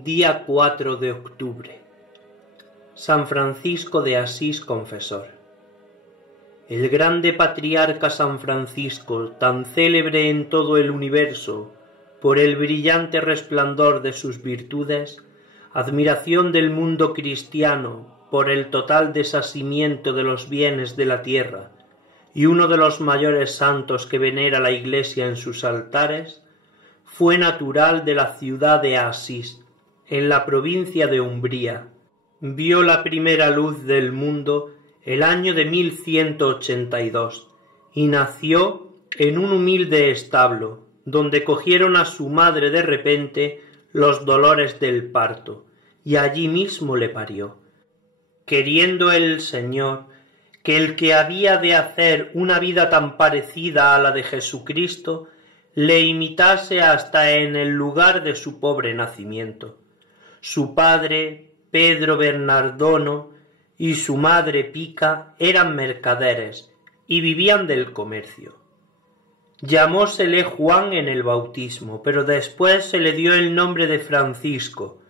Día 4 de octubre. San Francisco de Asís Confesor. El grande patriarca San Francisco, tan célebre en todo el universo por el brillante resplandor de sus virtudes, admiración del mundo cristiano por el total desasimiento de los bienes de la tierra, y uno de los mayores santos que venera la Iglesia en sus altares, fue natural de la ciudad de Asís, en la provincia de Umbría. Vio la primera luz del mundo el año de 1182 y nació en un humilde establo, donde cogieron a su madre de repente los dolores del parto, y allí mismo le parió. Queriendo el Señor que el que había de hacer una vida tan parecida a la de Jesucristo le imitase hasta en el lugar de su pobre nacimiento. Su padre, Pedro Bernardono, y su madre Pica eran mercaderes y vivían del comercio. Llamósele Juan en el bautismo, pero después se le dio el nombre de Francisco,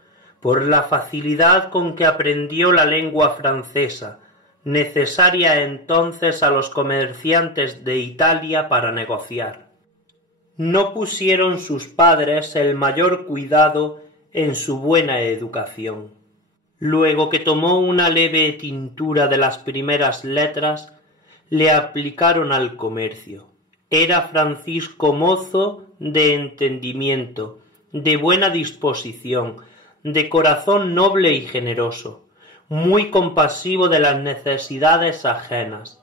por la facilidad con que aprendió la lengua francesa, necesaria entonces a los comerciantes de Italia para negociar. No pusieron sus padres el mayor cuidado en su buena educación. Luego que tomó una leve tintura de las primeras letras, le aplicaron al comercio. Era Francisco mozo de entendimiento, de buena disposición, de corazón noble y generoso, muy compasivo de las necesidades ajenas.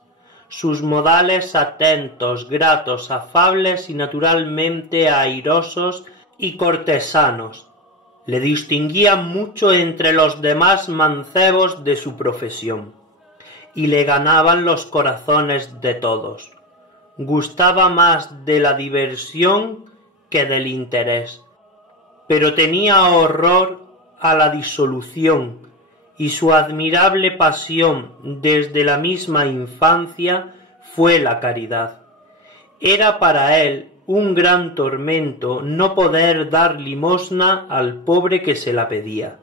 Sus modales atentos, gratos, afables y naturalmente airosos y cortesanos le distinguían mucho entre los demás mancebos de su profesión, y le ganaban los corazones de todos. Gustaba más de la diversión que del interés, pero tenía horror a la disolución, y su admirable pasión desde la misma infancia fue la caridad. Era para él un gran tormento no poder dar limosna al pobre que se la pedía.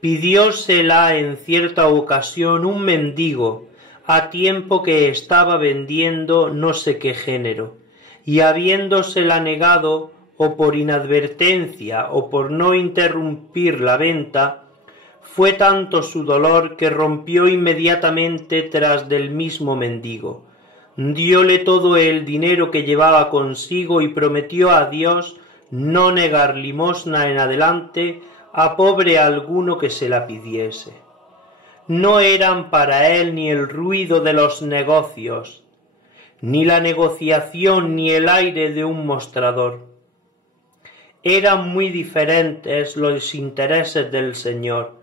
Pidiósela en cierta ocasión un mendigo, a tiempo que estaba vendiendo no sé qué género, y habiéndosela negado, o por inadvertencia o por no interrumpir la venta, fue tanto su dolor que rompió inmediatamente tras del mismo mendigo. Dióle todo el dinero que llevaba consigo y prometió a Dios no negar limosna en adelante a pobre alguno que se la pidiese. No eran para él ni el ruido de los negocios, ni la negociación, ni el aire de un mostrador. Eran muy diferentes los intereses del Señor,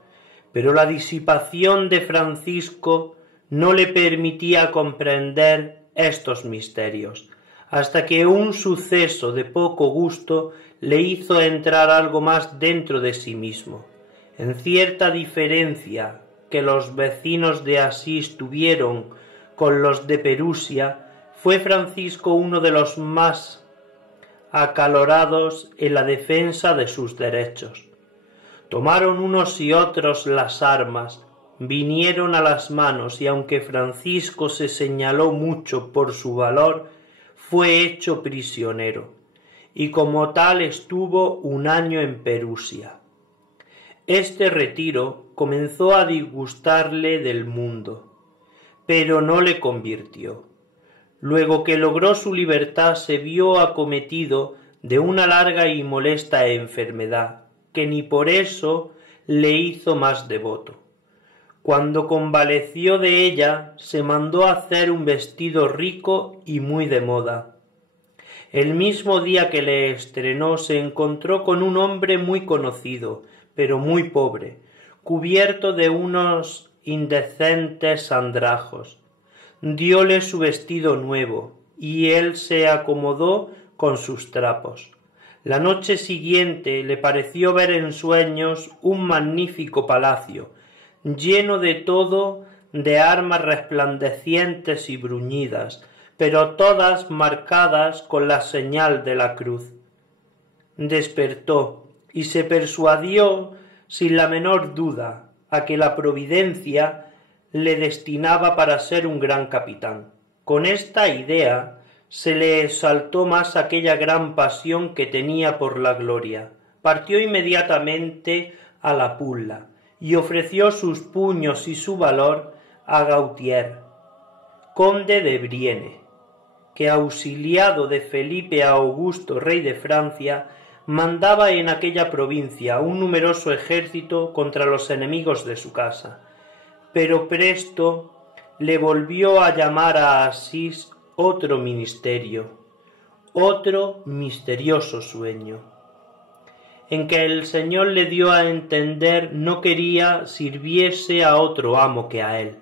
pero la disipación de Francisco no le permitía comprender estos misterios, hasta que un suceso de poco gusto le hizo entrar algo más dentro de sí mismo. En cierta diferencia que los vecinos de Asís tuvieron con los de Perusia, fue Francisco uno de los más acalorados en la defensa de sus derechos. Tomaron unos y otros las armas, vinieron a las manos, y aunque Francisco se señaló mucho por su valor, fue hecho prisionero, y como tal estuvo un año en Perusia. Este retiro comenzó a disgustarle del mundo, pero no le convirtió. Luego que logró su libertad se vio acometido de una larga y molesta enfermedad, que ni por eso le hizo más devoto. Cuando convaleció de ella, se mandó hacer un vestido rico y muy de moda. El mismo día que le estrenó se encontró con un hombre muy conocido, pero muy pobre, cubierto de unos indecentes andrajos. Dióle su vestido nuevo, y él se acomodó con sus trapos. La noche siguiente le pareció ver en sueños un magnífico palacio, lleno de todo de armas resplandecientes y bruñidas, pero todas marcadas con la señal de la cruz. Despertó y se persuadió sin la menor duda a que la providencia le destinaba para ser un gran capitán. Con esta idea se le exaltó más aquella gran pasión que tenía por la gloria. Partió inmediatamente a la Pulla y ofreció sus puños y su valor a Gautier, conde de Brienne, que auxiliado de Felipe Augusto, rey de Francia, mandaba en aquella provincia un numeroso ejército contra los enemigos de su casa. Pero presto le volvió a llamar a Asís otro ministerio, otro misterioso sueño, en que el Señor le dio a entender no quería sirviese a otro amo que a él.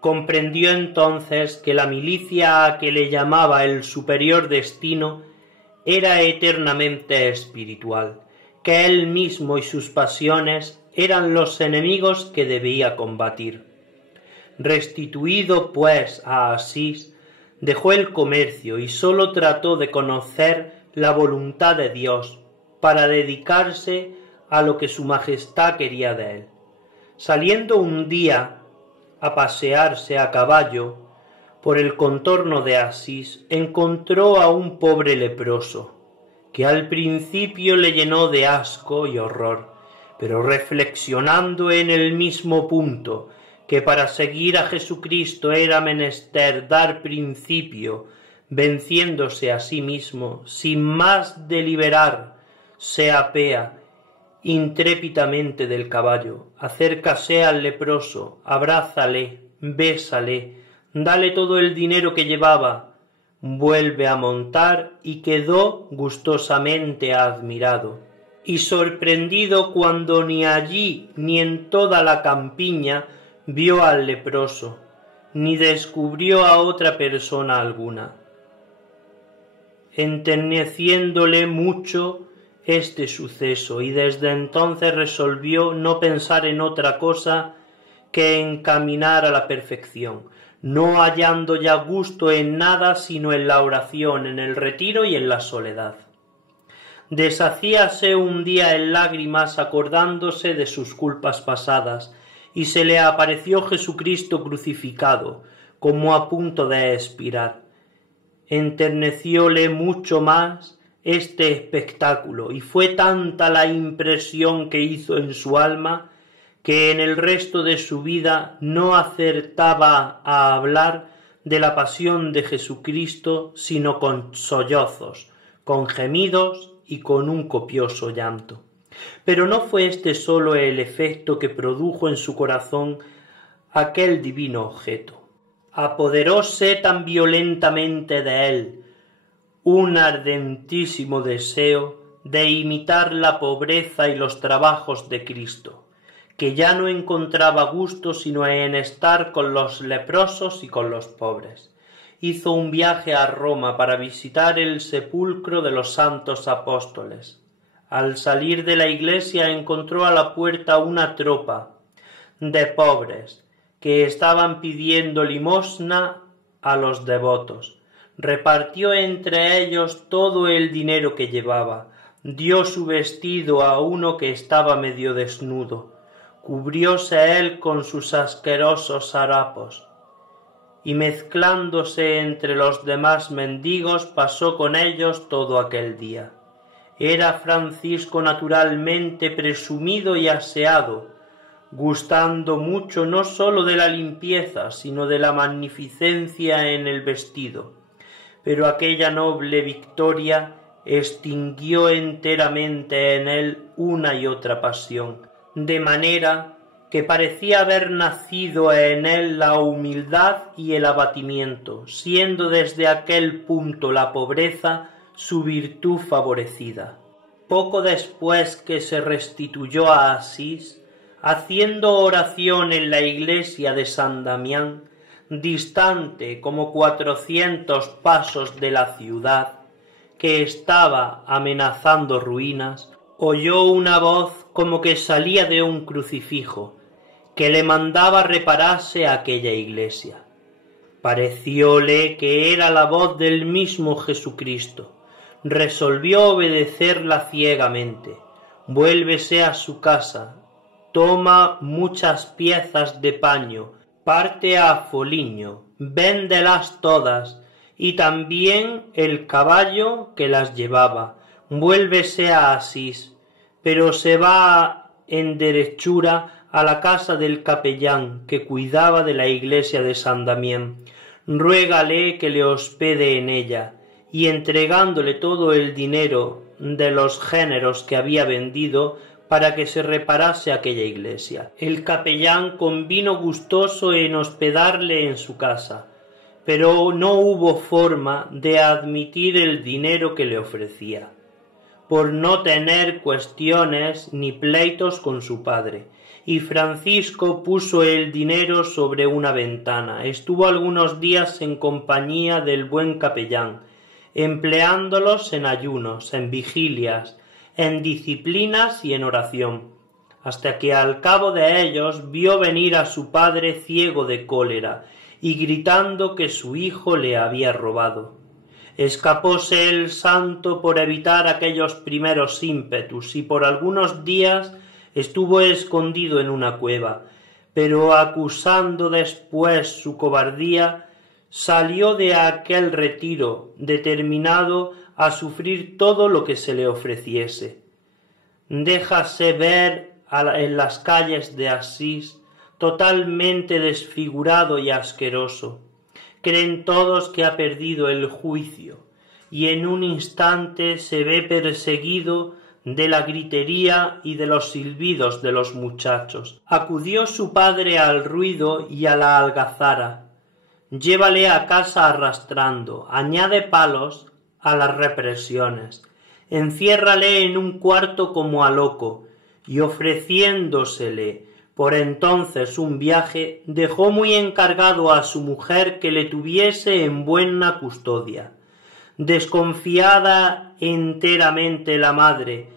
Comprendió entonces que la milicia a que le llamaba el superior destino era eternamente espiritual, que él mismo y sus pasiones eran los enemigos que debía combatir. Restituido, pues, a Asís, dejó el comercio y sólo trató de conocer la voluntad de Dios para dedicarse a lo que su majestad quería de él. Saliendo un día a pasearse a caballo por el contorno de Asís, encontró a un pobre leproso, que al principio le llenó de asco y horror, pero reflexionando en el mismo punto, que para seguir a Jesucristo era menester dar principio, venciéndose a sí mismo, sin más deliberar, se apea intrépidamente del caballo, acércase al leproso, abrázale, bésale, dale todo el dinero que llevaba, vuelve a montar y quedó gustosamente admirado y sorprendido cuando ni allí ni en toda la campiña vio al leproso, ni descubrió a otra persona alguna. Enterneciéndole mucho este suceso, y desde entonces resolvió no pensar en otra cosa que encaminar a la perfección, no hallando ya gusto en nada sino en la oración, en el retiro y en la soledad. Deshacíase un día en lágrimas acordándose de sus culpas pasadas, y se le apareció Jesucristo crucificado, como a punto de expirar. Enternecióle mucho más este espectáculo, y fue tanta la impresión que hizo en su alma, que en el resto de su vida no acertaba a hablar de la pasión de Jesucristo sino con sollozos, con gemidos y con un copioso llanto. Pero no fue este solo el efecto que produjo en su corazón aquel divino objeto. Apoderóse tan violentamente de él un ardentísimo deseo de imitar la pobreza y los trabajos de Cristo, que ya no encontraba gusto sino en estar con los leprosos y con los pobres. Hizo un viaje a Roma para visitar el sepulcro de los santos apóstoles. Al salir de la iglesia encontró a la puerta una tropa de pobres que estaban pidiendo limosna a los devotos. Repartió entre ellos todo el dinero que llevaba, dio su vestido a uno que estaba medio desnudo, cubrióse él con sus asquerosos harapos, y mezclándose entre los demás mendigos pasó con ellos todo aquel día. Era Francisco naturalmente presumido y aseado, gustando mucho no sólo de la limpieza, sino de la magnificencia en el vestido. Pero aquella noble victoria extinguió enteramente en él una y otra pasión, de manera que parecía haber nacido en él la humildad y el abatimiento, siendo desde aquel punto la pobreza su virtud favorecida. Poco después que se restituyó a Asís, haciendo oración en la iglesia de San Damián, distante como 400 pasos de la ciudad, que estaba amenazando ruinas, oyó una voz como que salía de un crucifijo, que le mandaba reparase aquella iglesia. Parecióle que era la voz del mismo Jesucristo. Resolvió obedecerla ciegamente. vuélvese a su casa, toma muchas piezas de paño, parte a Foligno, véndelas todas, y también el caballo que las llevaba, vuélvese a Asís, pero se va en derechura a la casa del capellán que cuidaba de la iglesia de San Damián. Ruégale que le hospede en ella, y entregándole todo el dinero de los géneros que había vendido para que se reparase aquella iglesia. El capellán convino gustoso en hospedarle en su casa, pero no hubo forma de admitir el dinero que le ofrecía, por no tener cuestiones ni pleitos con su padre. Y Francisco puso el dinero sobre una ventana. Estuvo algunos días en compañía del buen capellán, empleándolos en ayunos, en vigilias, en disciplinas y en oración, hasta que al cabo de ellos vio venir a su padre ciego de cólera y gritando que su hijo le había robado. Escapóse el santo por evitar aquellos primeros ímpetus y por algunos días estuvo escondido en una cueva, pero acusando después su cobardía, salió de aquel retiro determinado a sufrir todo lo que se le ofreciese. Déjase ver en las calles de Asís totalmente desfigurado y asqueroso. Creen todos que ha perdido el juicio, y en un instante se ve perseguido de la gritería y de los silbidos de los muchachos. Acudió su padre al ruido y a la algazara. Llévale a casa arrastrando, añade palos a las represiones, enciérrale en un cuarto como a loco, y ofreciéndosele por entonces un viaje, dejó muy encargado a su mujer que le tuviese en buena custodia. Desconfiada enteramente la madre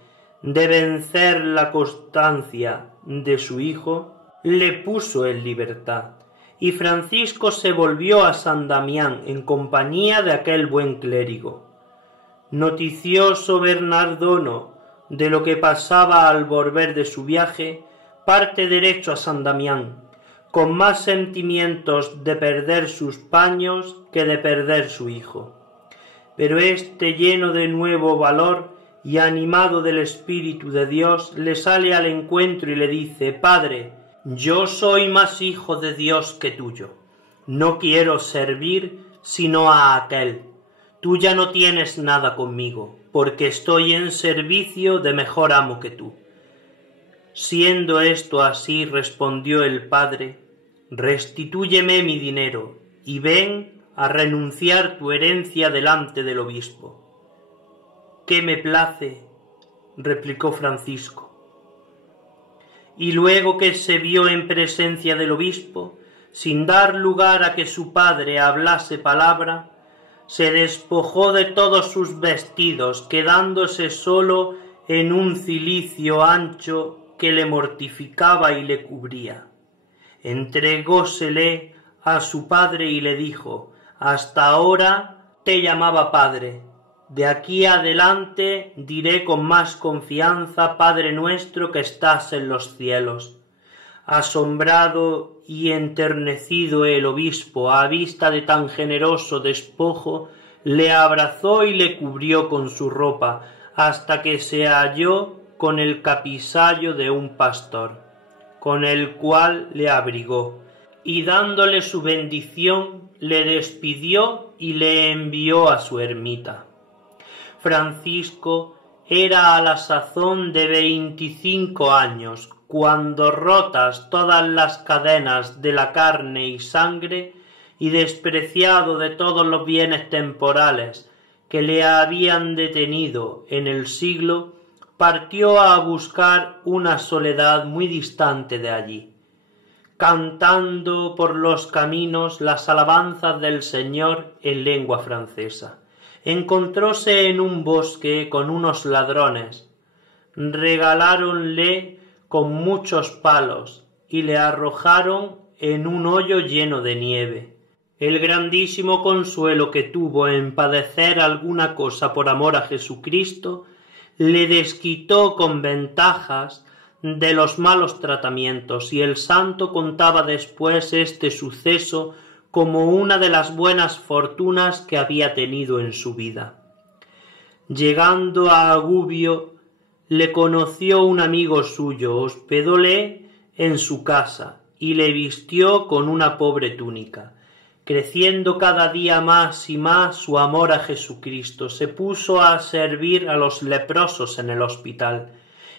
de vencer la constancia de su hijo, le puso en libertad, y Francisco se volvió a San Damián en compañía de aquel buen clérigo. Noticioso Bernardono de lo que pasaba al volver de su viaje, parte derecho a San Damián, con más sentimientos de perder sus paños que de perder su hijo. Pero éste, lleno de nuevo valor y animado del Espíritu de Dios, le sale al encuentro y le dice: Padre, yo soy más hijo de Dios que tuyo. No quiero servir sino a aquel. Tú ya no tienes nada conmigo, porque estoy en servicio de mejor amo que tú. Siendo esto así, respondió el padre, restitúyeme mi dinero, y ven a renunciar tu herencia delante del obispo. —¿Qué me place? —replicó Francisco. Y luego que se vio en presencia del obispo, sin dar lugar a que su padre hablase palabra, se despojó de todos sus vestidos, quedándose solo en un cilicio ancho que le mortificaba y le cubría. Entregósele a su padre y le dijo: hasta ahora te llamaba padre, de aquí adelante diré con más confianza: Padre nuestro que estás en los cielos. Asombrado y enternecido el obispo a vista de tan generoso despojo, le abrazó y le cubrió con su ropa, hasta que se halló con el capisayo de un pastor, con el cual le abrigó, y dándole su bendición, le despidió y le envió a su ermita. Francisco era a la sazón de 25 años, cuando, rotas todas las cadenas de la carne y sangre, y despreciado de todos los bienes temporales que le habían detenido en el siglo, partió a buscar una soledad muy distante de allí, cantando por los caminos las alabanzas del Señor en lengua francesa. Encontróse en un bosque con unos ladrones, regaláronle con muchos palos y le arrojaron en un hoyo lleno de nieve. El grandísimo consuelo que tuvo en padecer alguna cosa por amor a Jesucristo le desquitó con ventajas de los malos tratamientos, y el santo contaba después este suceso como una de las buenas fortunas que había tenido en su vida. Llegando a Agubio, le conoció un amigo suyo, hospedóle en su casa y le vistió con una pobre túnica. Creciendo cada día más y más su amor a Jesucristo, se puso a servir a los leprosos en el hospital,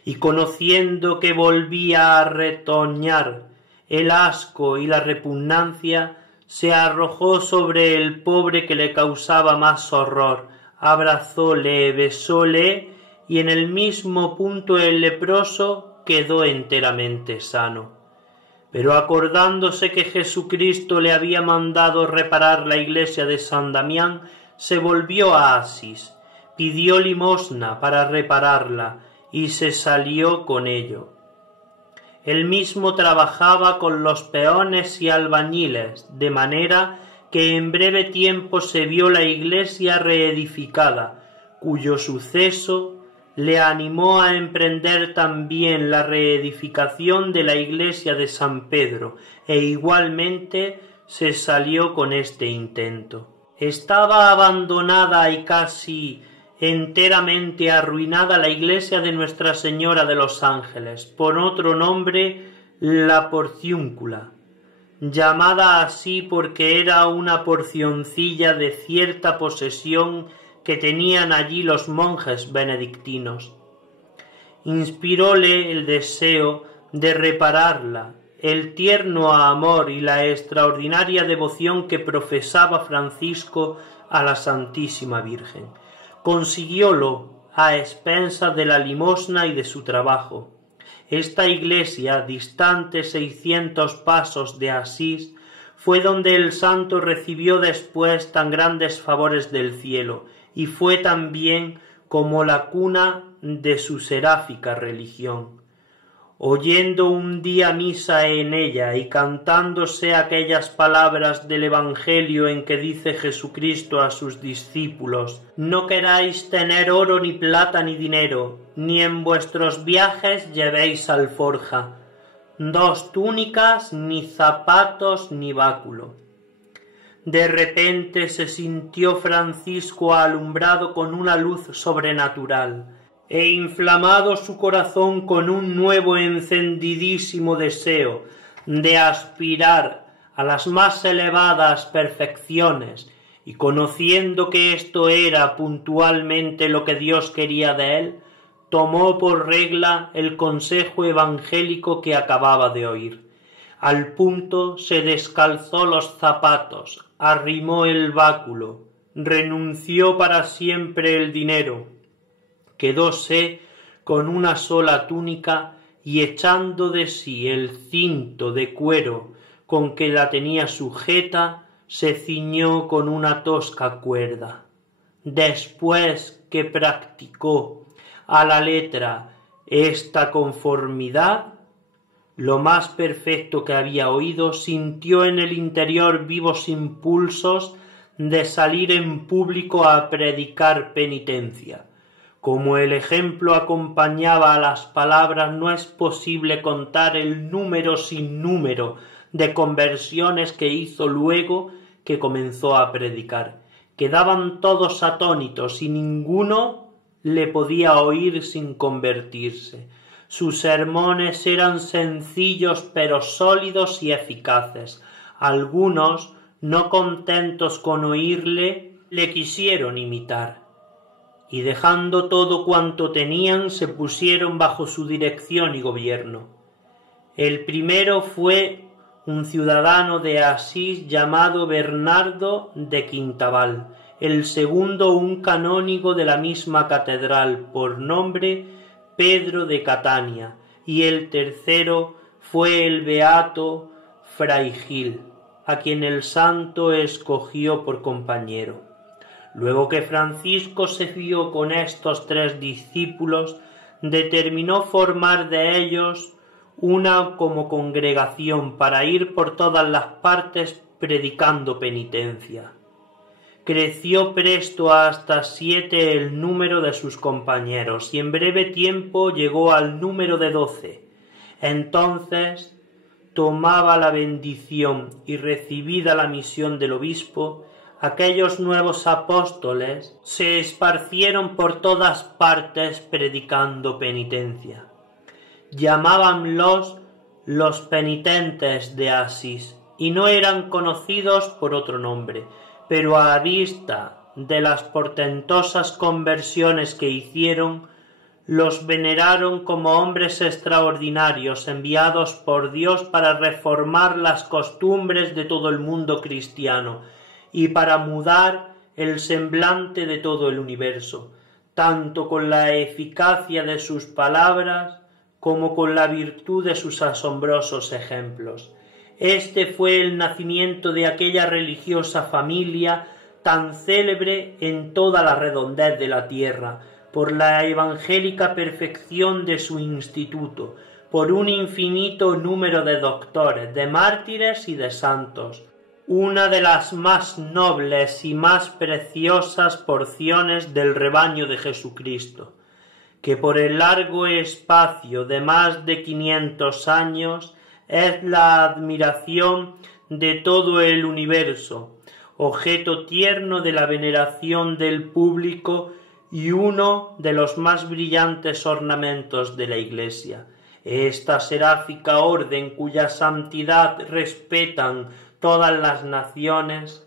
y conociendo que volvía a retoñar el asco y la repugnancia, se arrojó sobre el pobre que le causaba más horror, abrazóle, besóle, y en el mismo punto el leproso quedó enteramente sano. Pero acordándose que Jesucristo le había mandado reparar la iglesia de San Damián, se volvió a Asís, pidió limosna para repararla, y se salió con ello. Él mismo trabajaba con los peones y albañiles, de manera que en breve tiempo se vio la iglesia reedificada, cuyo suceso le animó a emprender también la reedificación de la iglesia de San Pedro, e igualmente se salió con este intento. Estaba abandonada y casi enteramente arruinada la iglesia de Nuestra Señora de los Ángeles, por otro nombre la Porciúncula, llamada así porque era una porcioncilla de cierta posesión que tenían allí los monjes benedictinos. Inspiróle el deseo de repararla, el tierno amor y la extraordinaria devoción que profesaba Francisco a la Santísima Virgen. Consiguiólo a expensas de la limosna y de su trabajo. Esta iglesia, distante 600 pasos de Asís, fue donde el santo recibió después tan grandes favores del cielo, y fue también como la cuna de su seráfica religión. Oyendo un día misa en ella y cantándose aquellas palabras del Evangelio en que dice Jesucristo a sus discípulos: «No queráis tener oro ni plata ni dinero, ni en vuestros viajes llevéis alforja, 2 túnicas, ni zapatos, ni báculo». De repente se sintió Francisco alumbrado con una luz sobrenatural, e inflamado su corazón con un nuevo encendidísimo deseo de aspirar a las más elevadas perfecciones, y conociendo que esto era puntualmente lo que Dios quería de él, tomó por regla el consejo evangélico que acababa de oír. Al punto se descalzó los zapatos, arrimó el báculo, renunció para siempre el dinero, quedóse con una sola túnica y echando de sí el cinto de cuero con que la tenía sujeta, se ciñó con una tosca cuerda. Después que practicó a la letra esta conformidad, lo más perfecto que había oído, sintió en el interior vivos impulsos de salir en público a predicar penitencia. Como el ejemplo acompañaba a las palabras, no es posible contar el número sin número de conversiones que hizo luego que comenzó a predicar. Quedaban todos atónitos y ninguno le podía oír sin convertirse. Sus sermones eran sencillos pero sólidos y eficaces. Algunos, no contentos con oírle, le quisieron imitar, y dejando todo cuanto tenían, se pusieron bajo su dirección y gobierno. El primero fue un ciudadano de Asís llamado Bernardo de Quintabal, el segundo un canónigo de la misma catedral, por nombre Pedro de Catania, y el tercero fue el beato Fray Gil, a quien el santo escogió por compañero. Luego que Francisco se fió con estos 3 discípulos, determinó formar de ellos una como congregación para ir por todas las partes predicando penitencia. Creció presto hasta 7 el número de sus compañeros y en breve tiempo llegó al número de 12. Entonces tomaba la bendición y recibida la misión del obispo, aquellos nuevos apóstoles se esparcieron por todas partes predicando penitencia. Llamábanlos los penitentes de Asís y no eran conocidos por otro nombre, pero a vista de las portentosas conversiones que hicieron, los veneraron como hombres extraordinarios enviados por Dios para reformar las costumbres de todo el mundo cristiano y para mudar el semblante de todo el universo, tanto con la eficacia de sus palabras como con la virtud de sus asombrosos ejemplos. Este fue el nacimiento de aquella religiosa familia tan célebre en toda la redondez de la tierra, por la evangélica perfección de su instituto, por un infinito número de doctores, de mártires y de santos, una de las más nobles y más preciosas porciones del rebaño de Jesucristo, que por el largo espacio de más de 500 años es la admiración de todo el universo, objeto tierno de la veneración del público y uno de los más brillantes ornamentos de la Iglesia. Esta seráfica orden, cuya santidad respetan todas las naciones,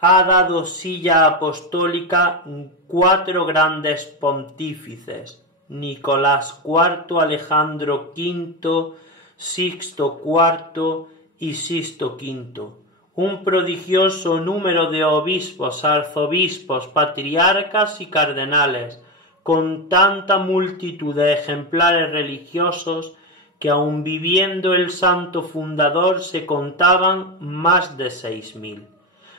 ha dado silla apostólica 4 grandes pontífices: Nicolás IV, Alejandro V, Sixto IV y Sisto V, un prodigioso número de obispos, arzobispos, patriarcas y cardenales, con tanta multitud de ejemplares religiosos que aun viviendo el santo fundador se contaban más de 6.000.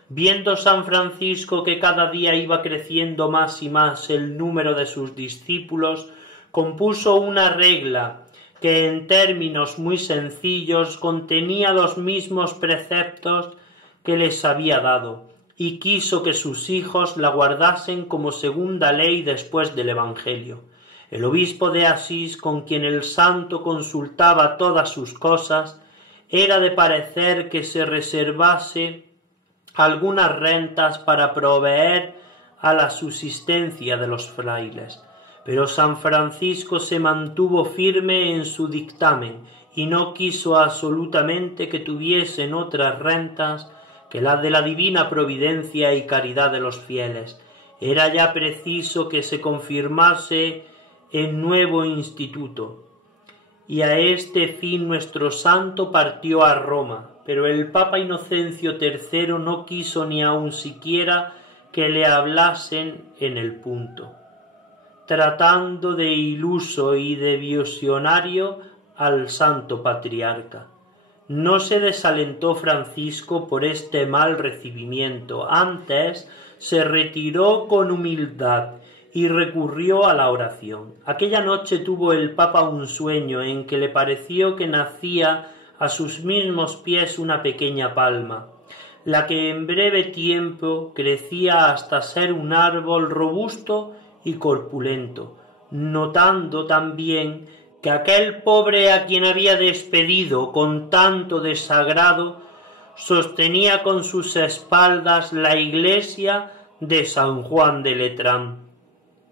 Viendo San Francisco que cada día iba creciendo más y más el número de sus discípulos, compuso una regla que en términos muy sencillos contenía los mismos preceptos que les había dado, y quiso que sus hijos la guardasen como segunda ley después del Evangelio. El obispo de Asís, con quien el santo consultaba todas sus cosas, era de parecer que se reservase algunas rentas para proveer a la subsistencia de los frailes. Pero San Francisco se mantuvo firme en su dictamen y no quiso absolutamente que tuviesen otras rentas que las de la divina providencia y caridad de los fieles. Era ya preciso que se confirmase el nuevo instituto, y a este fin nuestro santo partió a Roma, pero el Papa Inocencio III no quiso ni aun siquiera que le hablasen en el punto, tratando de iluso y de visionario al santo patriarca. No se desalentó Francisco por este mal recibimiento, antes se retiró con humildad y recurrió a la oración. Aquella noche tuvo el Papa un sueño en que le pareció que nacía a sus mismos pies una pequeña palma, la que en breve tiempo crecía hasta ser un árbol robusto y corpulento, notando también que aquel pobre a quien había despedido con tanto desagrado sostenía con sus espaldas la iglesia de San Juan de Letrán,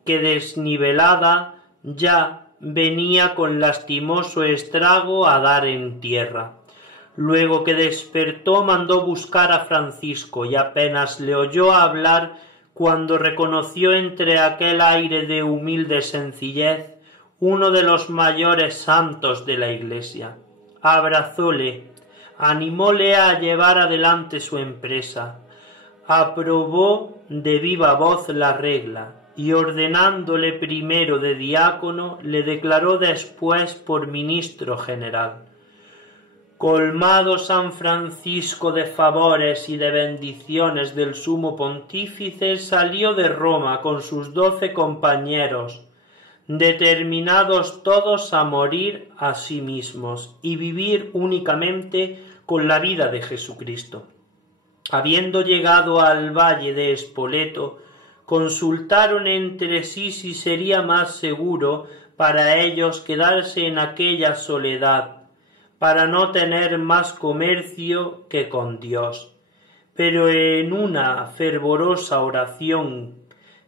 que desnivelada ya venía con lastimoso estrago a dar en tierra. Luego que despertó mandó buscar a Francisco y apenas le oyó hablar cuando reconoció entre aquel aire de humilde sencillez uno de los mayores santos de la Iglesia. Abrazóle, animóle a llevar adelante su empresa, aprobó de viva voz la regla y ordenándole primero de diácono le declaró después por ministro general. Colmado San Francisco de favores y de bendiciones del sumo pontífice, salió de Roma con sus 12 compañeros, determinados todos a morir a sí mismos y vivir únicamente con la vida de Jesucristo. Habiendo llegado al valle de Spoleto, consultaron entre sí si sería más seguro para ellos quedarse en aquella soledad, para no tener más comercio que con Dios. Pero en una fervorosa oración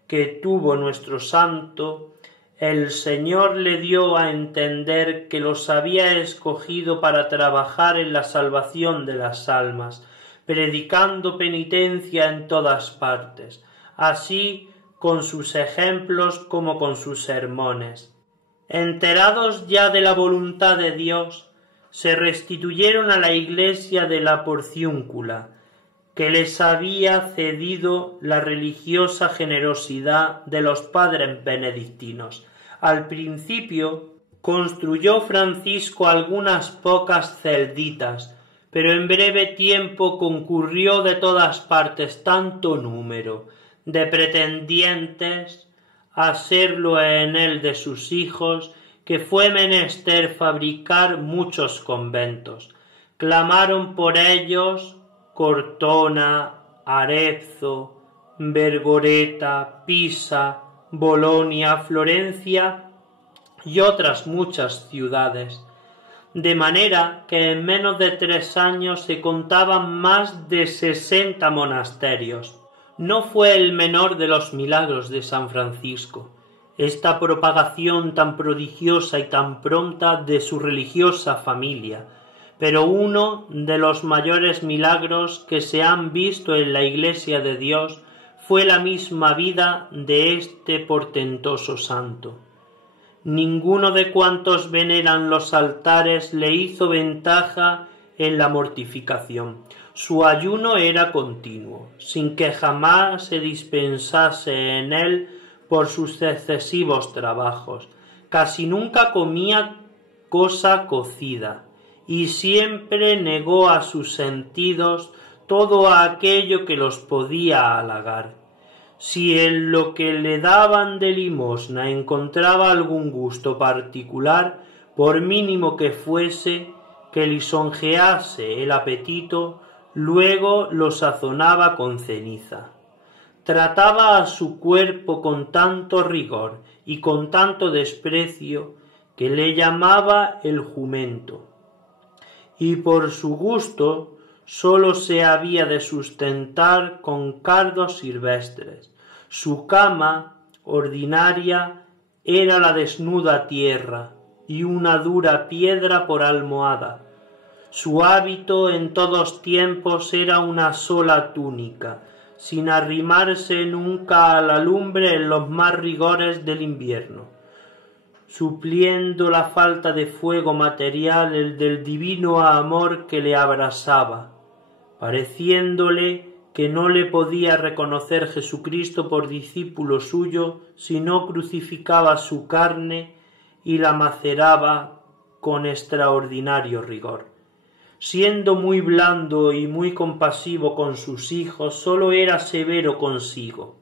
que tuvo nuestro santo, el Señor le dio a entender que los había escogido para trabajar en la salvación de las almas, predicando penitencia en todas partes, así con sus ejemplos como con sus sermones. Enterados ya de la voluntad de Dios, se restituyeron a la iglesia de la Porciúncula, que les había cedido la religiosa generosidad de los padres benedictinos. Al principio construyó Francisco algunas pocas celditas, pero en breve tiempo concurrió de todas partes tanto número de pretendientes a serlo en él de sus hijos, que fue menester fabricar muchos conventos. Clamaron por ellos Cortona, Arezzo, Vergoreta, Pisa, Bolonia, Florencia y otras muchas ciudades, de manera que en menos de 3 años se contaban más de 60 monasterios. No fue el menor de los milagros de San Francisco esta propagación tan prodigiosa y tan pronta de su religiosa familia, pero uno de los mayores milagros que se han visto en la Iglesia de Dios fue la misma vida de este portentoso santo. Ninguno de cuantos veneran los altares le hizo ventaja en la mortificación. Su ayuno era continuo, sin que jamás se dispensase en él por sus excesivos trabajos. Casi nunca comía cosa cocida, y siempre negó a sus sentidos todo aquello que los podía halagar. Si en lo que le daban de limosna encontraba algún gusto particular, por mínimo que fuese, que lisonjease el apetito, luego lo sazonaba con ceniza. Trataba a su cuerpo con tanto rigor y con tanto desprecio que le llamaba el jumento, y por su gusto sólo se había de sustentar con cardos silvestres. Su cama ordinaria era la desnuda tierra y una dura piedra por almohada. Su hábito en todos tiempos era una sola túnica, sin arrimarse nunca a la lumbre en los más rigores del invierno, supliendo la falta de fuego material el del divino amor que le abrasaba, pareciéndole que no le podía reconocer Jesucristo por discípulo suyo si no crucificaba su carne y la maceraba con extraordinario rigor. Siendo muy blando y muy compasivo con sus hijos, sólo era severo consigo.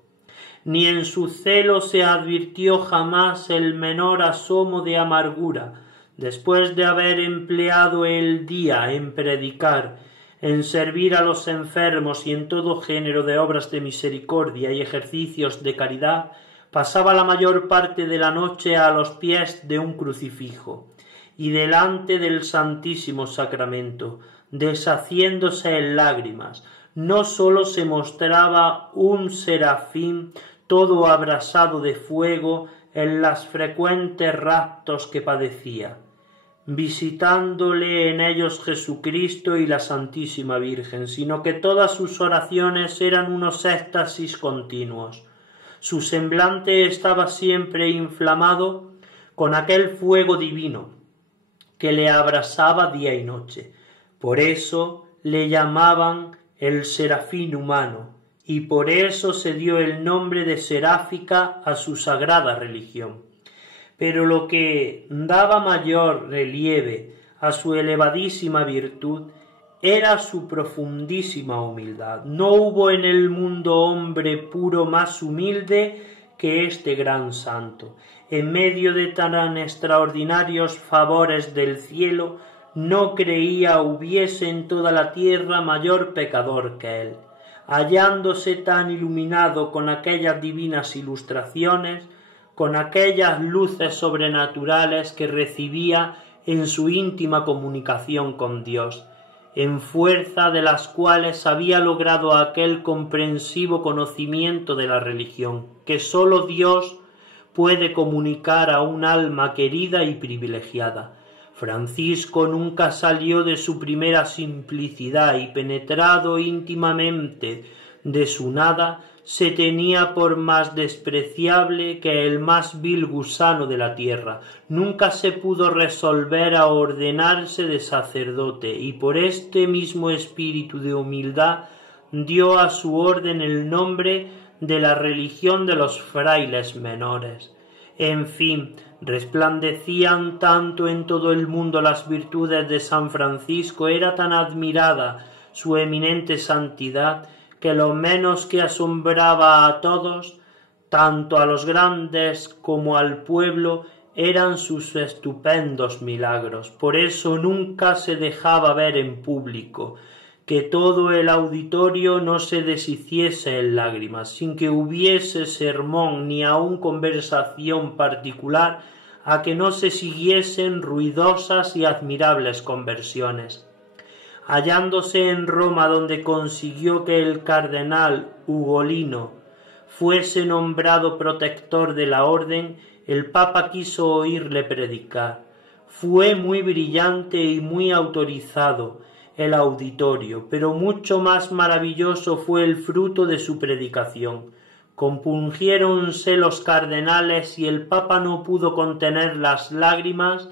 Ni en su celo se advirtió jamás el menor asomo de amargura, después de haber empleado el día en predicar, en servir a los enfermos y en todo género de obras de misericordia y ejercicios de caridad, pasaba la mayor parte de la noche a los pies de un crucifijo y delante del Santísimo Sacramento, deshaciéndose en lágrimas. No sólo se mostraba un serafín todo abrasado de fuego en las frecuentes raptos que padecía, visitándole en ellos Jesucristo y la Santísima Virgen, sino que todas sus oraciones eran unos éxtasis continuos. Su semblante estaba siempre inflamado con aquel fuego divino que le abrasaba día y noche. Por eso le llamaban el serafín humano, y por eso se dio el nombre de seráfica a su sagrada religión. Pero lo que daba mayor relieve a su elevadísima virtud era su profundísima humildad. No hubo en el mundo hombre puro más humilde que este gran santo. En medio de tan extraordinarios favores del cielo, no creía hubiese en toda la tierra mayor pecador que él. hallándose tan iluminado con aquellas divinas ilustraciones, con aquellas luces sobrenaturales que recibía en su íntima comunicación con Dios, en fuerza de las cuales había logrado aquel comprensivo conocimiento de la religión, que sólo Dios puede comunicar a un alma querida y privilegiada. Francisco nunca salió de su primera simplicidad y, penetrado íntimamente de su nada, se tenía por más despreciable que el más vil gusano de la tierra. Nunca se pudo resolver a ordenarse de sacerdote, y por este mismo espíritu de humildad dio a su orden el nombre de la religión de los frailes menores. En fin, resplandecían tanto en todo el mundo las virtudes de San Francisco, era tan admirada su eminente santidad, que lo menos que asombraba a todos, tanto a los grandes como al pueblo, eran sus estupendos milagros. Por eso nunca se dejaba ver en público, que todo el auditorio no se deshiciese en lágrimas, sin que hubiese sermón ni aun conversación particular, a que no se siguiesen ruidosas y admirables conversiones. Hallándose en Roma, donde consiguió que el cardenal Ugolino fuese nombrado protector de la orden, el Papa quiso oírle predicar. Fue muy brillante y muy autorizado el auditorio, pero mucho más maravilloso fue el fruto de su predicación. Compungiéronse los cardenales y el Papa no pudo contener las lágrimas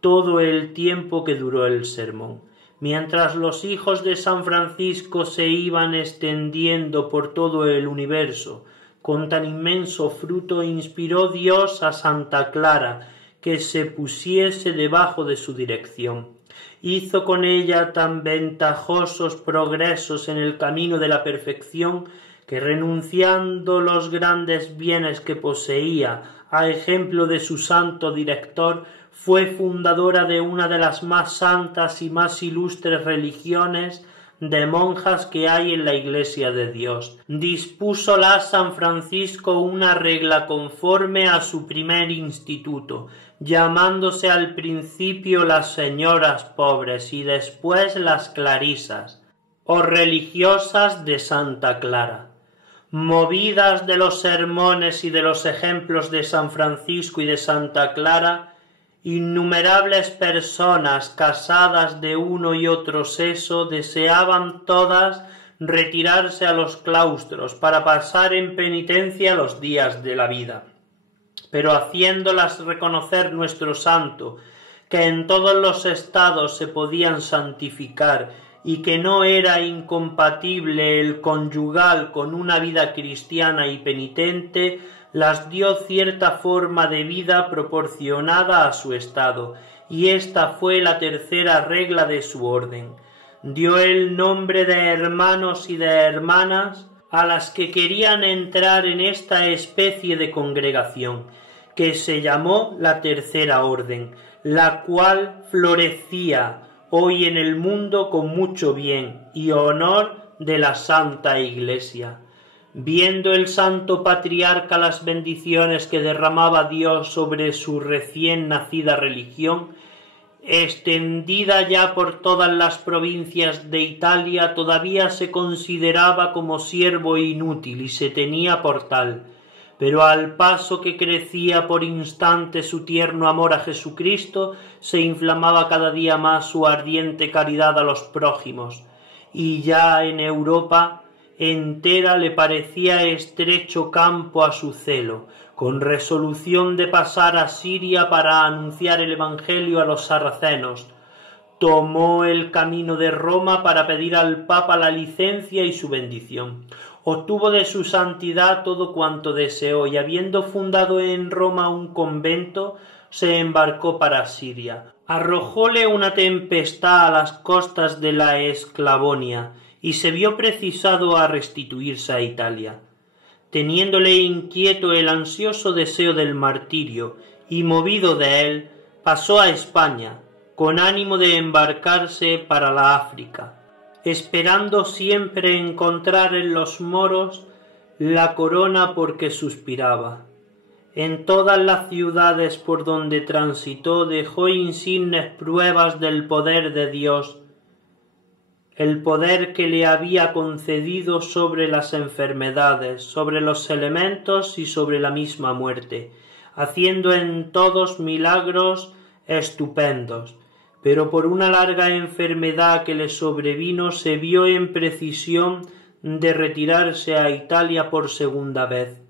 todo el tiempo que duró el sermón. Mientras los hijos de San Francisco se iban extendiendo por todo el universo con tan inmenso fruto, inspiró Dios a Santa Clara que se pusiese debajo de su dirección. Hizo con ella tan ventajosos progresos en el camino de la perfección que, renunciando los grandes bienes que poseía, a ejemplo de su santo director, fue fundadora de una de las más santas y más ilustres religiones de monjas que hay en la Iglesia de Dios. Dispúsola San Francisco una regla conforme a su primer instituto, llamándose al principio las señoras pobres y después las clarisas, o religiosas de Santa Clara. Movidas de los sermones y de los ejemplos de San Francisco y de Santa Clara, innumerables personas casadas de uno y otro sexo deseaban todas retirarse a los claustros para pasar en penitencia los días de la vida. Pero haciéndolas reconocer nuestro santo, que en todos los estados se podían santificar y que no era incompatible el conyugal con una vida cristiana y penitente, las dio cierta forma de vida proporcionada a su estado, y esta fue la tercera regla de su orden. Dio el nombre de hermanos y de hermanas a las que querían entrar en esta especie de congregación, que se llamó la Tercera Orden, la cual florecía hoy en el mundo con mucho bien y honor de la Santa Iglesia. Viendo el santo patriarca las bendiciones que derramaba Dios sobre su recién nacida religión, extendida ya por todas las provincias de Italia, todavía se consideraba como siervo inútil y se tenía por tal, pero al paso que crecía por instante su tierno amor a Jesucristo, se inflamaba cada día más su ardiente caridad a los prójimos, y ya en Europa entera le parecía estrecho campo a su celo, con resolución de pasar a Siria para anunciar el Evangelio a los sarracenos. Tomó el camino de Roma para pedir al Papa la licencia y su bendición. Obtuvo de su santidad todo cuanto deseó, y habiendo fundado en Roma un convento, se embarcó para Siria. Arrojóle una tempestad a las costas de la Esclavonia, y se vio precisado a restituirse a Italia. Teniéndole inquieto el ansioso deseo del martirio, y movido de él, pasó a España, con ánimo de embarcarse para la África. esperando siempre encontrar en los moros la corona por que suspiraba. En todas las ciudades por donde transitó dejó insignes pruebas del poder de Dios, el poder que le había concedido sobre las enfermedades, sobre los elementos y sobre la misma muerte, haciendo en todos milagros estupendos. Pero por una larga enfermedad que le sobrevino se vio en precisión de retirarse a Italia por segunda vez.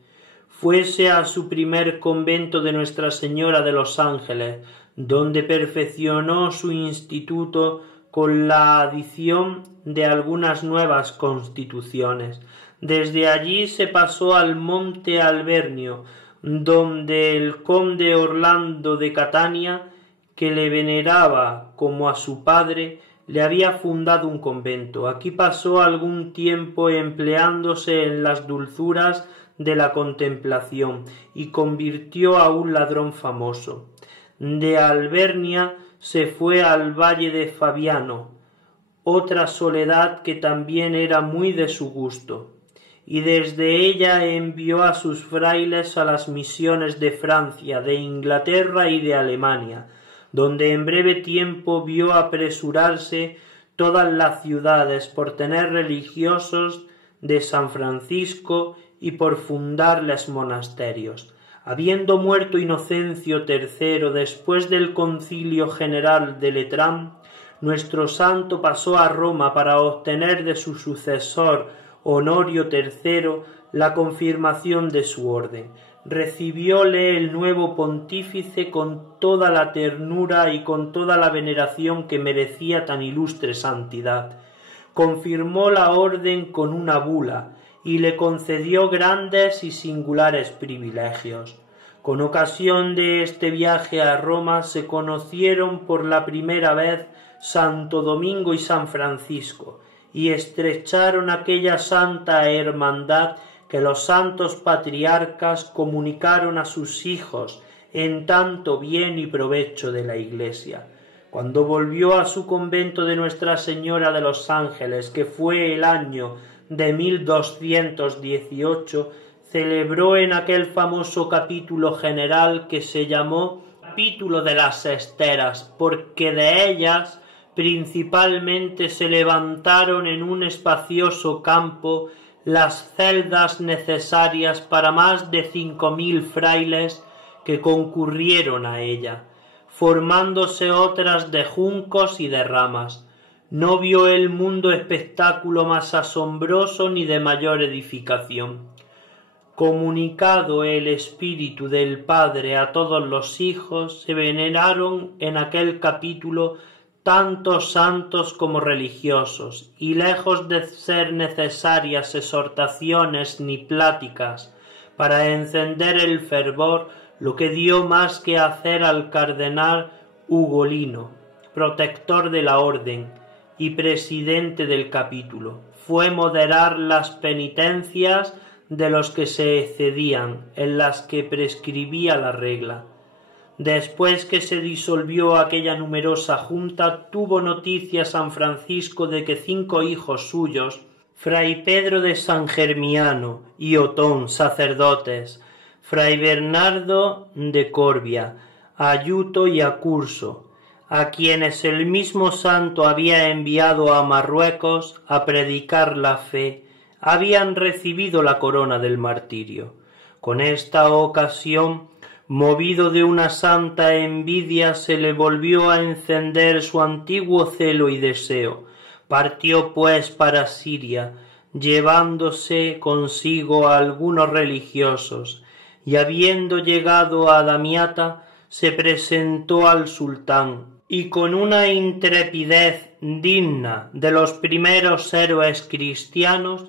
Fuese a su primer convento de Nuestra Señora de los Ángeles, donde perfeccionó su instituto con la adición de algunas nuevas constituciones. Desde allí se pasó al Monte Alvernio, donde el conde Orlando de Catania, que le veneraba como a su padre, le había fundado un convento. Aquí pasó algún tiempo empleándose en las dulzuras de la contemplación y convirtió a un ladrón famoso. De Alvernia se fue al valle de Fabiano, otra soledad que también era muy de su gusto, y desde ella envió a sus frailes a las misiones de Francia, de Inglaterra y de Alemania, donde en breve tiempo vio apresurarse todas las ciudades por tener religiosos de San Francisco y por fundarles monasterios. Habiendo muerto Inocencio III después del Concilio General de Letrán, nuestro santo pasó a Roma para obtener de su sucesor Honorio III la confirmación de su orden. Recibióle el nuevo pontífice con toda la ternura y con toda la veneración que merecía tan ilustre santidad. Confirmó la orden con una bula y le concedió grandes y singulares privilegios. Con ocasión de este viaje a Roma se conocieron por la primera vez Santo Domingo y San Francisco, y estrecharon aquella santa hermandad que los santos patriarcas comunicaron a sus hijos en tanto bien y provecho de la Iglesia. Cuando volvió a su convento de Nuestra Señora de los Ángeles, que fue el año de 1218, celebró en aquel famoso capítulo general que se llamó Capítulo de las Esteras, porque de ellas principalmente se levantaron en un espacioso campo las celdas necesarias para más de 5000 frailes que concurrieron a ella, formándose otras de juncos y de ramas. No vio el mundo espectáculo más asombroso ni de mayor edificación. Comunicado el espíritu del Padre a todos los hijos, se veneraron en aquel capítulo tantos santos como religiosos, y lejos de ser necesarias exhortaciones ni pláticas para encender el fervor, lo que dio más que hacer al cardenal Ugolino, protector de la orden y presidente del capítulo, fue moderar las penitencias de los que se excedían, en las que prescribía la regla. Después que se disolvió aquella numerosa junta, tuvo noticia San Francisco de que 5 hijos suyos, Fray Pedro de San Germiano y Otón, sacerdotes, Fray Bernardo de Corbia, Ayuto y Acurso, a quienes el mismo santo había enviado a Marruecos a predicar la fe, habían recibido la corona del martirio. Con esta ocasión, movido de una santa envidia, se le volvió a encender su antiguo celo y deseo. Partió pues para Siria, llevándose consigo a algunos religiosos, y habiendo llegado a Damiata, se presentó al sultán, y con una intrepidez digna de los primeros héroes cristianos,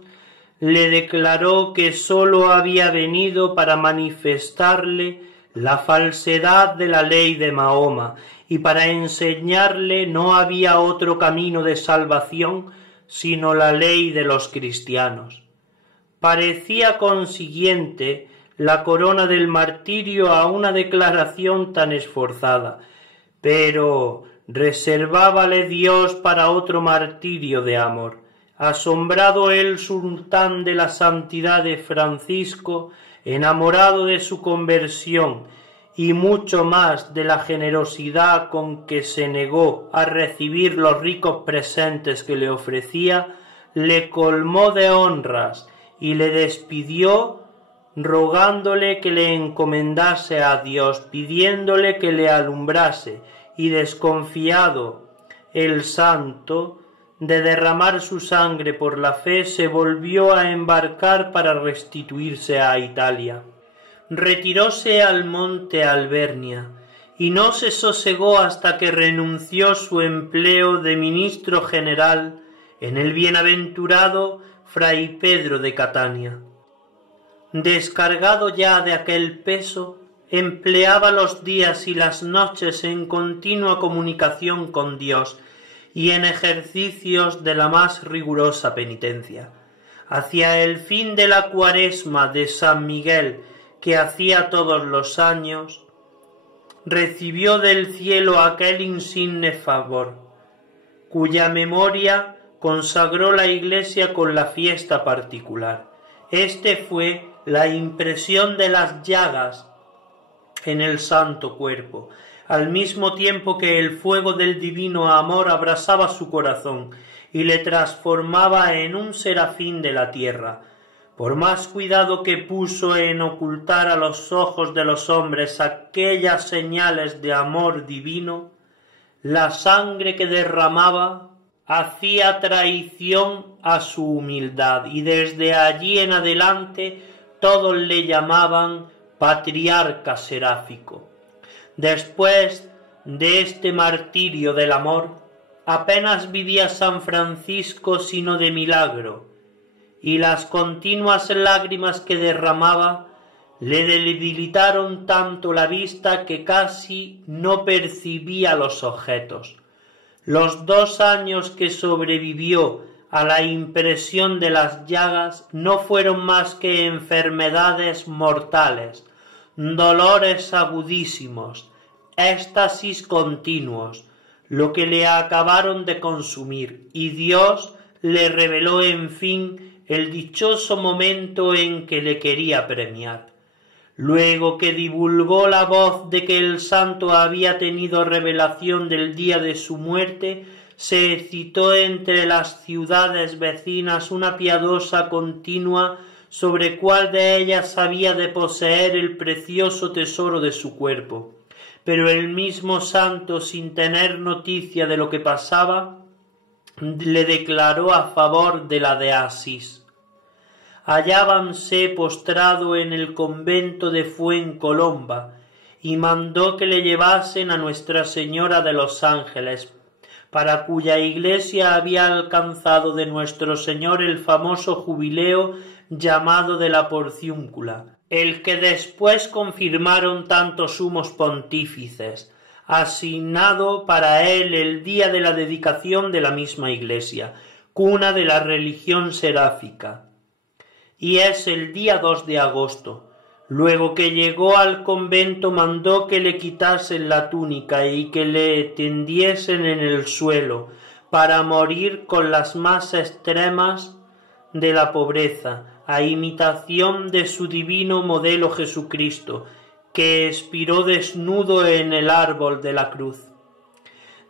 le declaró que sólo había venido para manifestarle la falsedad de la ley de Mahoma, y para enseñarle no había otro camino de salvación sino la ley de los cristianos. Parecía consiguiente la corona del martirio a una declaración tan esforzada, pero reservábale Dios para otro martirio de amor. Asombrado el sultán de la santidad de Francisco, enamorado de su conversión y mucho más de la generosidad con que se negó a recibir los ricos presentes que le ofrecía, le colmó de honras y le despidió rogándole que le encomendase a Dios, pidiéndole que le alumbrase, y desconfiado el santo de derramar su sangre por la fe, se volvió a embarcar para restituirse a Italia. Retiróse al monte Albernia y no se sosegó hasta que renunció su empleo de ministro general en el bienaventurado Fray Pedro de Catania. Descargado ya de aquel peso, empleaba los días y las noches en continua comunicación con Dios y en ejercicios de la más rigurosa penitencia. Hacia el fin de la Cuaresma de San Miguel, que hacía todos los años, recibió del cielo aquel insigne favor, cuya memoria consagró la Iglesia con la fiesta particular. Este fue la impresión de las llagas en el santo cuerpo, al mismo tiempo que el fuego del divino amor abrasaba su corazón y le transformaba en un serafín de la tierra. Por más cuidado que puso en ocultar a los ojos de los hombres aquellas señales de amor divino, la sangre que derramaba hacía traición a su humildad, y desde allí en adelante todos le llamaban patriarca seráfico. Después de este martirio del amor, apenas vivía San Francisco sino de milagro, y las continuas lágrimas que derramaba le debilitaron tanto la vista que casi no percibía los objetos. Los 2 años que sobrevivió a la impresión de las llagas no fueron más que enfermedades mortales, dolores agudísimos, éxtasis continuos, lo que le acabaron de consumir, y Dios le reveló en fin el dichoso momento en que le quería premiar. Luego que divulgó la voz de que el santo había tenido revelación del día de su muerte, se excitó entre las ciudades vecinas una piadosa continua sobre cuál de ellas había de poseer el precioso tesoro de su cuerpo. Pero el mismo santo, sin tener noticia de lo que pasaba, le declaró a favor de la de Asís. Hallábanse postrado en el convento de Fuencolomba, y mandó que le llevasen a Nuestra Señora de los Ángeles, para cuya iglesia había alcanzado de nuestro Señor el famoso jubileo llamado de la Porciúncula, el que después confirmaron tantos sumos pontífices, asignado para él el día de la dedicación de la misma iglesia, cuna de la religión seráfica, y es el día 2 de agosto. Luego que llegó al convento mandó que le quitasen la túnica y que le tendiesen en el suelo, para morir con las más extremas de la pobreza, a imitación de su divino modelo Jesucristo, que expiró desnudo en el árbol de la cruz.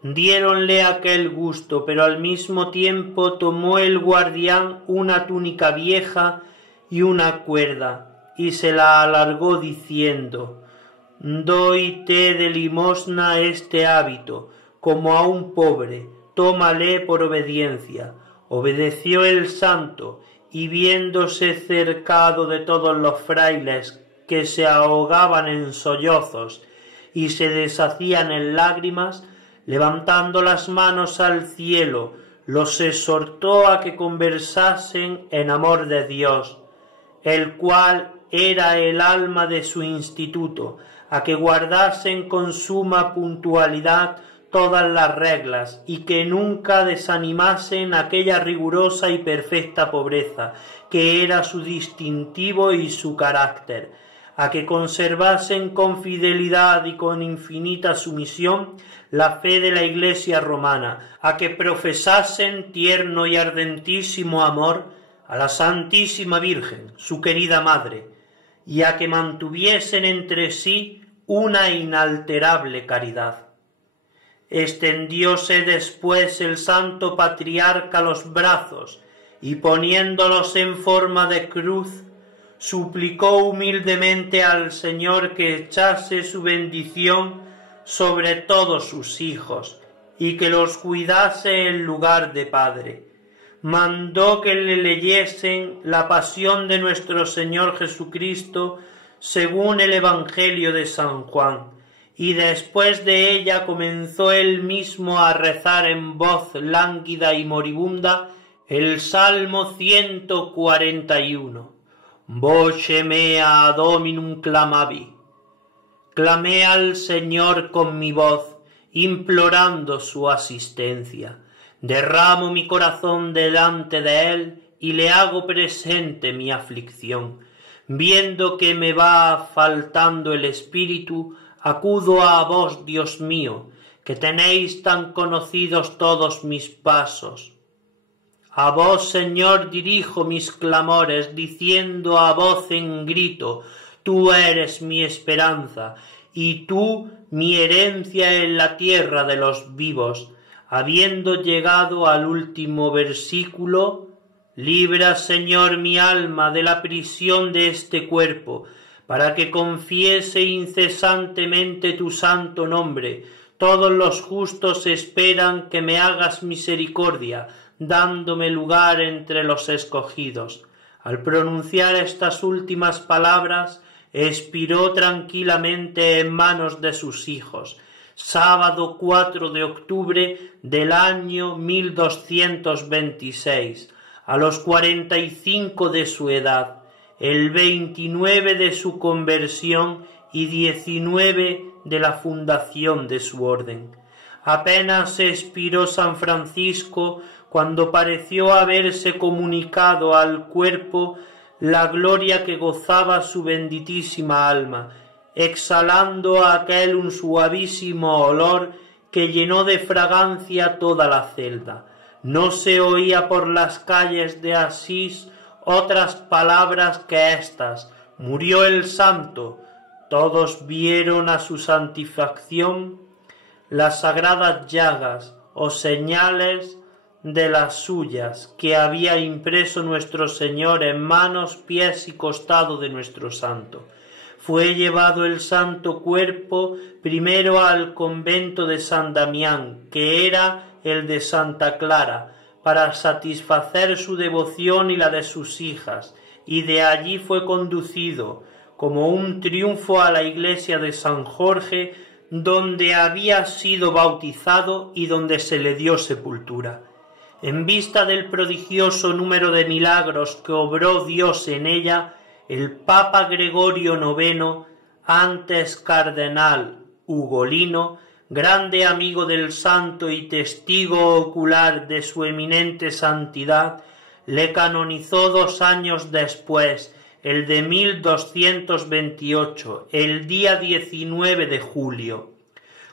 Diéronle aquel gusto, pero al mismo tiempo tomó el guardián una túnica vieja y una cuerda, y se la alargó diciendo: «Dóite de limosna este hábito, como a un pobre, tómale por obediencia». Obedeció el santo, y viéndose cercado de todos los frailes que se ahogaban en sollozos y se deshacían en lágrimas, levantando las manos al cielo, los exhortó a que conversasen en amor de Dios, el cual era el alma de su instituto, a que guardasen con suma puntualidad todas las reglas y que nunca desanimasen aquella rigurosa y perfecta pobreza que era su distintivo y su carácter, a que conservasen con fidelidad y con infinita sumisión la fe de la Iglesia romana, a que profesasen tierno y ardentísimo amor a la Santísima Virgen, su querida Madre, y a que mantuviesen entre sí una inalterable caridad. Extendióse después el santo patriarca los brazos y poniéndolos en forma de cruz, suplicó humildemente al Señor que echase su bendición sobre todos sus hijos y que los cuidase en lugar de Padre. Mandó que le leyesen la pasión de nuestro Señor Jesucristo según el Evangelio de San Juan, y después de ella comenzó él mismo a rezar en voz lánguida y moribunda el Salmo 141. Voce mea Dominum clamavi. Clamé al Señor con mi voz, implorando su asistencia. Derramo mi corazón delante de él y le hago presente mi aflicción. Viendo que me va faltando el espíritu, acudo a vos, Dios mío, que tenéis tan conocidos todos mis pasos. A vos, Señor, dirijo mis clamores, diciendo a voz en grito, tú eres mi esperanza, y tú mi herencia en la tierra de los vivos. Habiendo llegado al último versículo, libra, Señor, mi alma de la prisión de este cuerpo, para que confiese incesantemente tu santo nombre. Todos los justos esperan que me hagas misericordia, dándome lugar entre los escogidos. Al pronunciar estas últimas palabras, expiró tranquilamente en manos de sus hijos. Sábado 4 de octubre del año 1226, a los 45 de su edad, el 29 de su conversión y 19 de la fundación de su orden. Apenas expiró San Francisco cuando pareció haberse comunicado al cuerpo la gloria que gozaba su benditísima alma, exhalando aquel un suavísimo olor que llenó de fragancia toda la celda. No se oía por las calles de Asís otras palabras que éstas: murió el santo. Todos vieron a su santificación las sagradas llagas o señales de las suyas que había impreso nuestro Señor en manos, pies y costado de nuestro santo. Fue llevado el santo cuerpo primero al convento de San Damián, que era el de Santa Clara, para satisfacer su devoción y la de sus hijas, y de allí fue conducido como un triunfo a la iglesia de San Jorge, donde había sido bautizado y donde se le dio sepultura. En vista del prodigioso número de milagros que obró Dios en ella, el Papa Gregorio IX, antes cardenal ugolino, grande amigo del santo y testigo ocular de su eminente santidad, le canonizó 2 años después, el de 1228, el día 19 de julio,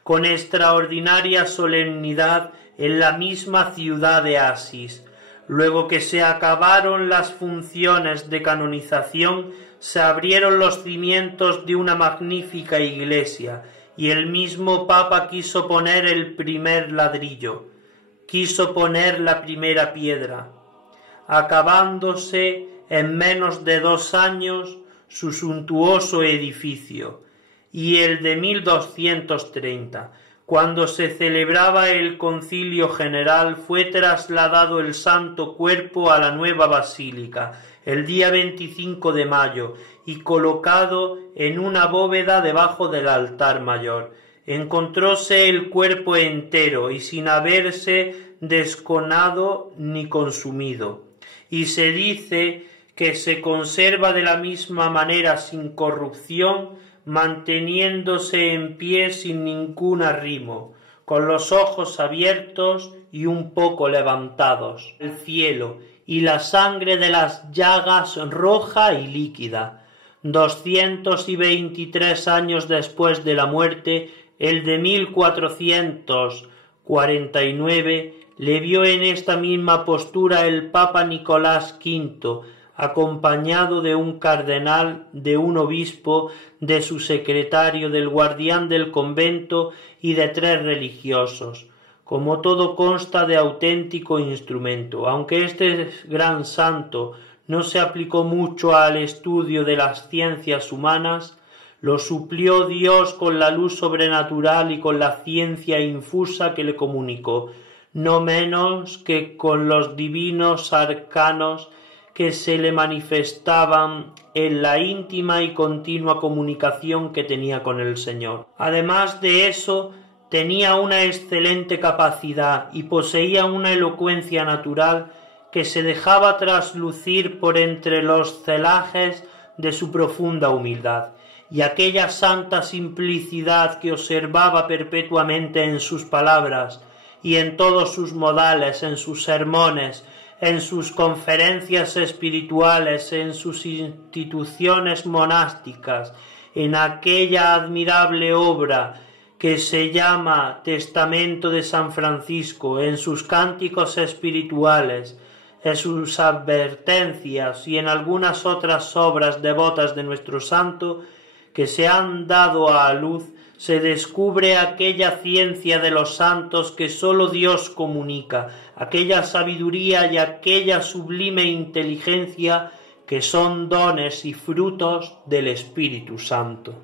con extraordinaria solemnidad en la misma ciudad de Asís. Luego que se acabaron las funciones de canonización, se abrieron los cimientos de una magnífica iglesia, y el mismo Papa quiso poner el primer ladrillo, quiso poner la primera piedra, acabándose en menos de 2 años su suntuoso edificio, y el de 1230, cuando se celebraba el concilio general, fue trasladado el santo cuerpo a la nueva basílica el día 25 de mayo y colocado en una bóveda debajo del altar mayor. Encontróse el cuerpo entero y sin haberse desconado ni consumido, y se dice que se conserva de la misma manera sin corrupción, manteniéndose en pie sin ningún arrimo, con los ojos abiertos y un poco levantados al cielo, y la sangre de las llagas roja y líquida. 223 años después de la muerte, el de 1449, le vio en esta misma postura el Papa Nicolás V, acompañado de un cardenal, de un obispo, de su secretario, del guardián del convento y de 3 religiosos. Como todo consta de auténtico instrumento, aunque este gran santo no se aplicó mucho al estudio de las ciencias humanas, lo suplió Dios con la luz sobrenatural y con la ciencia infusa que le comunicó, no menos que con los divinos arcanos que se le manifestaban en la íntima y continua comunicación que tenía con el Señor. Además de eso, tenía una excelente capacidad y poseía una elocuencia natural que se dejaba traslucir por entre los celajes de su profunda humildad, y aquella santa simplicidad que observaba perpetuamente en sus palabras y en todos sus modales, en sus sermones, en sus conferencias espirituales, en sus instituciones monásticas, en aquella admirable obra que se llama Testamento de San Francisco, en sus cánticos espirituales, en sus advertencias y en algunas otras obras devotas de nuestro santo que se han dado a luz, se descubre aquella ciencia de los santos que sólo Dios comunica, aquella sabiduría y aquella sublime inteligencia que son dones y frutos del Espíritu Santo.